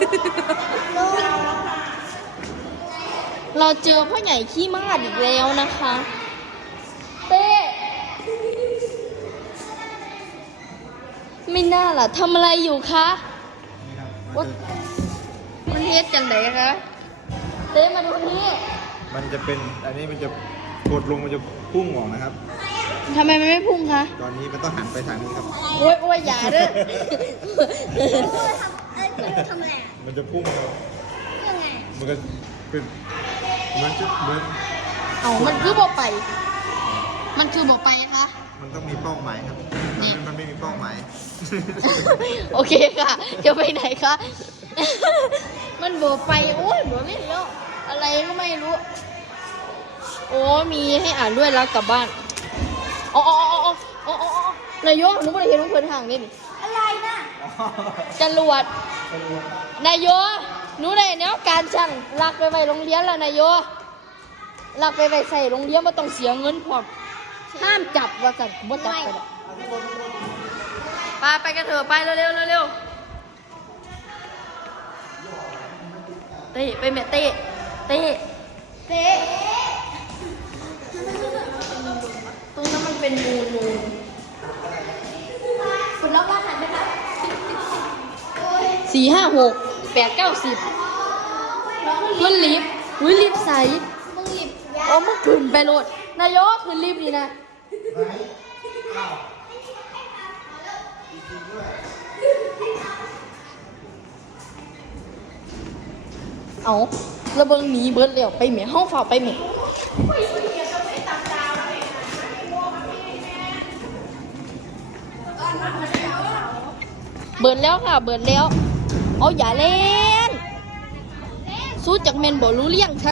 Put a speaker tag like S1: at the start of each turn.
S1: เราเจอพ่อใหญ่ขี้มาดอีกแล้วนะคะเต้ไม่น่าล่ะทำอะไรอยู่คะว่ามันเฮ็ดกันไหนคะเต้มาดูนี่
S2: มันจะเป็นอันนี้มันจะกดลงมันจะพุ่งออกนะครับ
S1: ทำไมมันไม่พุ่งคะ
S2: ตอนนี้มันต้องหันไปทางนี้ครับ
S1: โอ้ยโอ้ยอย่าเด้อ
S3: ทำอะไร
S2: มันจะพุ่ง
S3: ยังไง
S2: มันก็เป็นมันจะเหมือน
S1: เอามันคือบ่ไปมันคือบ่ไปคะ
S2: มันต้องมีเป้าหมายครับมันไม่มีเป้าหมาย
S1: โอเคค่ะจะไปไหนคะมันบ่ไปโอ้ยบ่ไม่เลี้ยวอะไรก็ไม่รู้โอ้มีให้อ่านด้วยแล้วกลับบ้านอ๋อนายกหนูไม่ได้เห็นน้องเพื่อนห่างนี่
S3: อะไรนะ
S1: จรวดนายกหนูได้แนวการช่างลักไปไว้โรงเรียนแล้วนายกลักไปไว้ใส่โรงเรียนไม่ต้องเสียเงินพร้อมห้ามจับว่าสั่นบ่จับไปเลยไปกันเถอะไปเร็วเต้ไปแม่เต้ตรงนั้นมันเป็นมูล
S3: คุณรอบบ้านหันไหมคะ
S1: 4 5 6 8 9 10ขึ้นลิฟต์ลิฟต์ใส
S3: มึงหยิบ
S1: โอ้มึงขึ้นไปโลดนายกขึ้นลิฟต์นี่นะเอาระเบิงหนีเบิดแล้วไปเหม่ห้องฝ่าไปเหม่เบิดแล้วค่ะเบิดแล้วเอาอย่าเล่นสู้จากเมนบอกรู้เรื่องค่ะ